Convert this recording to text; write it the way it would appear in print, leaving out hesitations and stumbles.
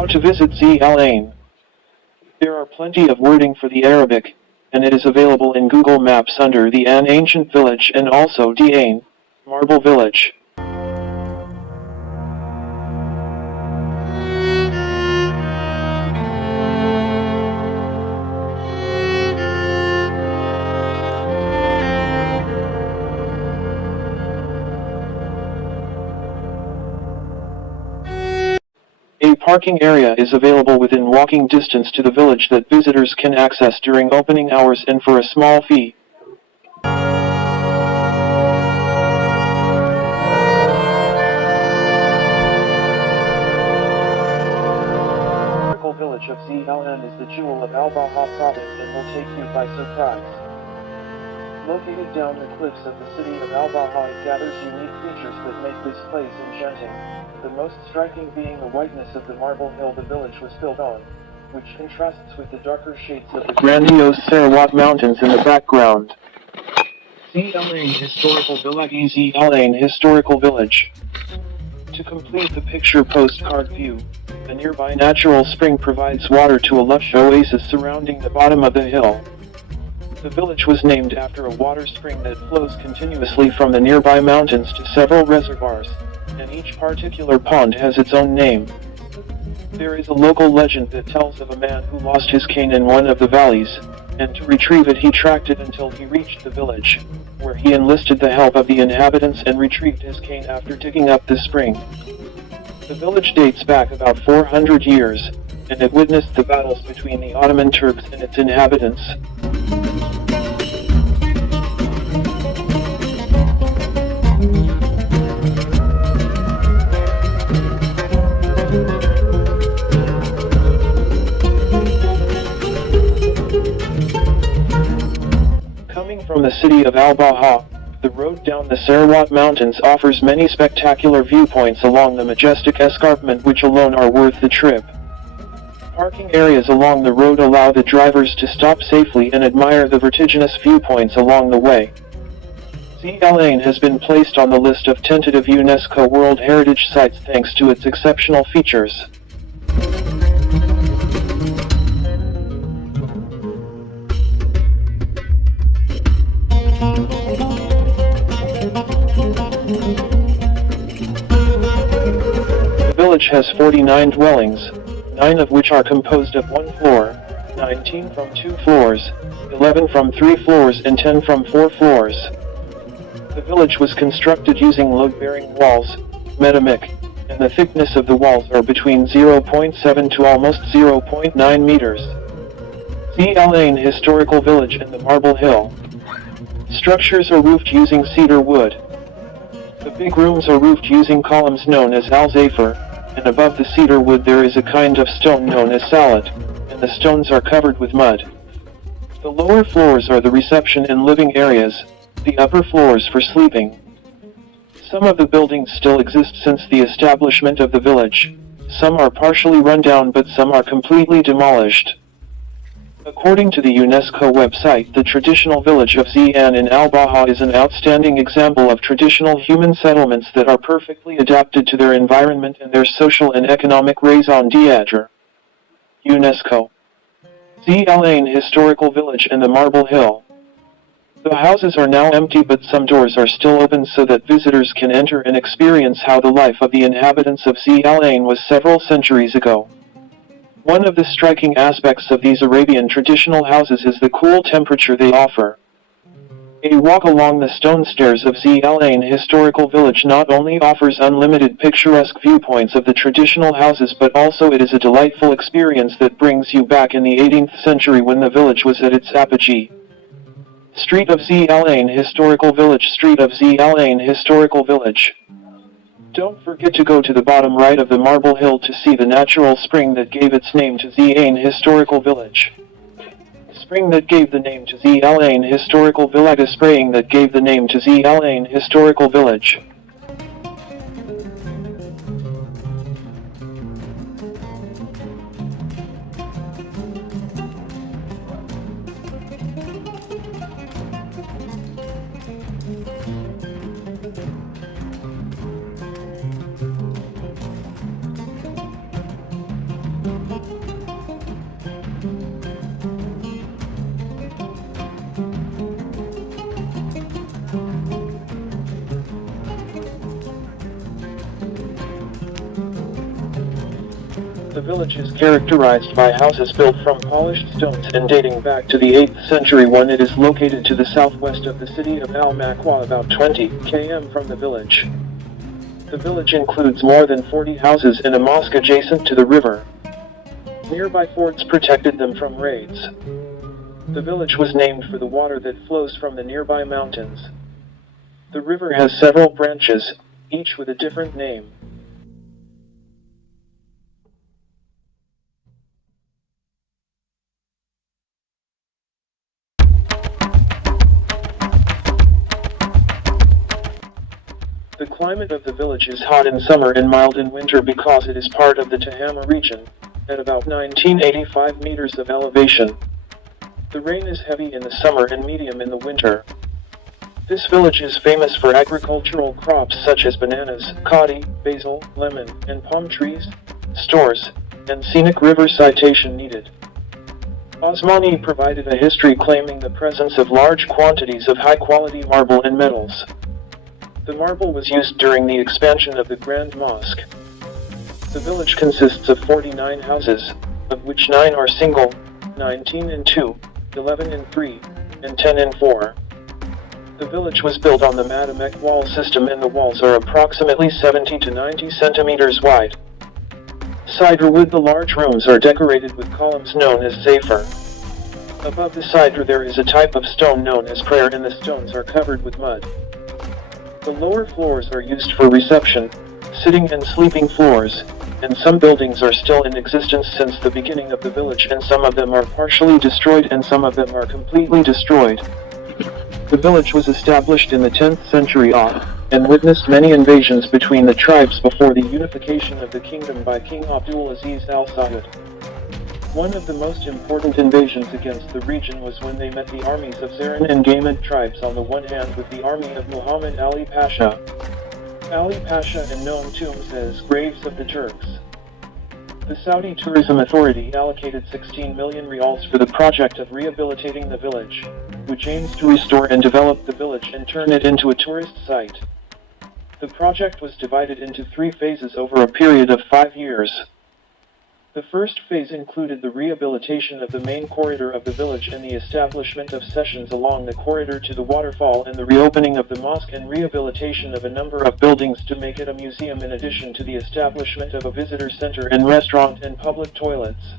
How to visit Zee Ain. There are plenty of wording for the Arabic, and it is available in Google Maps under the An Ancient Village and also Zee Ain, Marble Village. A parking area is available within walking distance to the village that visitors can access during opening hours and for a small fee. The historical village of Zee Ain is the jewel of Al-Baha province and will take you by surprise. Located down the cliffs of the city of Al-Baha, it gathers unique features that make this place enchanting. The most striking being the whiteness of the marble hill the village was built on, which contrasts with the darker shades of the grandiose Sarawat mountains in the background. Zee Ain Historical Village. Zee Ain Historical Village. To complete the picture postcard view, a nearby natural spring provides water to a lush oasis surrounding the bottom of the hill. The village was named after a water spring that flows continuously from the nearby mountains to several reservoirs, and each particular pond has its own name. There is a local legend that tells of a man who lost his cane in one of the valleys, and to retrieve it he tracked it until he reached the village, where he enlisted the help of the inhabitants and retrieved his cane after digging up the spring. The village dates back about 400 years, and it witnessed the battles between the Ottoman Turks and its inhabitants. Coming from the city of Al-Baha, the road down the Sarawat Mountains offers many spectacular viewpoints along the majestic escarpment which alone are worth the trip. Parking areas along the road allow the drivers to stop safely and admire the vertiginous viewpoints along the way. Zee Ain has been placed on the list of tentative UNESCO World Heritage Sites thanks to its exceptional features. The village has 49 dwellings, 9 of which are composed of 1 floor, 19 from 2 floors, 11 from 3 floors and 10 from 4 floors. The village was constructed using load-bearing walls, metamic, and the thickness of the walls are between 0.7 to almost 0.9 meters. Zee Ain Historical Village and the Marble Hill. Structures are roofed using cedar wood. The big rooms are roofed using columns known as al-zafar, and above the cedar wood there is a kind of stone known as salat, and the stones are covered with mud. The lower floors are the reception and living areas, the upper floors for sleeping. Some of the buildings still exist since the establishment of the village. Some are partially run down but some are completely demolished. According to the UNESCO website, the traditional village of Zee Ain in Al-Baha is an outstanding example of traditional human settlements that are perfectly adapted to their environment and their social and economic raison d'etre. UNESCO. Zee Ain Historical Village and the Marble Hill. The houses are now empty but some doors are still open so that visitors can enter and experience how the life of the inhabitants of Zee Ain was several centuries ago. One of the striking aspects of these Arabian traditional houses is the cool temperature they offer. A walk along the stone stairs of Zee Ain Historical Village not only offers unlimited picturesque viewpoints of the traditional houses but also it is a delightful experience that brings you back in the 18th century when the village was at its apogee. Street of Zee Ain Historical Village. Street of Zee Ain Historical Village. Don't forget to go to the bottom right of the Marble Hill to see the natural spring that gave its name to Zee Ain Historical Village. Spring that gave the name to Zee Ain Historical Village. Spraying that gave the name to Zee Ain Historical Village. The village is characterized by houses built from polished stones and dating back to the 8th century. It is located to the southwest of the city of Al-Mikhwat, about 20 km from the village. The village includes more than 40 houses and a mosque adjacent to the river. Nearby forts protected them from raids. The village was named for the water that flows from the nearby mountains. The river has several branches, each with a different name. The climate of the village is hot in summer and mild in winter because it is part of the Al-Baha Region, at about 1985 meters of elevation. The rain is heavy in the summer and medium in the winter. This village is famous for agricultural crops such as bananas, coffee, basil, lemon, and palm trees, stores, and scenic river citation needed. Osmani provided a history claiming the presence of large quantities of high-quality marble and metals. The marble was used during the expansion of the Grand Mosque. The village consists of 49 houses, of which 9 are single, 19 in 2, 11 in 3, and 10 in 4. The village was built on the Makhwah wall system and the walls are approximately 70 to 90 centimeters wide. Cider wood. The large rooms are decorated with columns known as zafar. Above the cider there is a type of stone known as prayer and the stones are covered with mud. The lower floors are used for reception, sitting and sleeping floors, and some buildings are still in existence since the beginning of the village and some of them are partially destroyed and some of them are completely destroyed. The village was established in the 10th century AD, and witnessed many invasions between the tribes before the unification of the kingdom by King Abdul Aziz al-Saud. One of the most important invasions against the region was when they met the armies of Zee Ain and Gamad tribes on the one hand with the army of Muhammad Ali Pasha. Ali Pasha and known tombs as Graves of the Turks. The Saudi Tourism Authority allocated 16 million rials for the project of rehabilitating the village, which aims to restore and develop the village and turn it into a tourist site. The project was divided into 3 phases over a period of 5 years. The first phase included the rehabilitation of the main corridor of the village and the establishment of sessions along the corridor to the waterfall and the reopening of the mosque and rehabilitation of a number of buildings to make it a museum in addition to the establishment of a visitor center and restaurant and public toilets.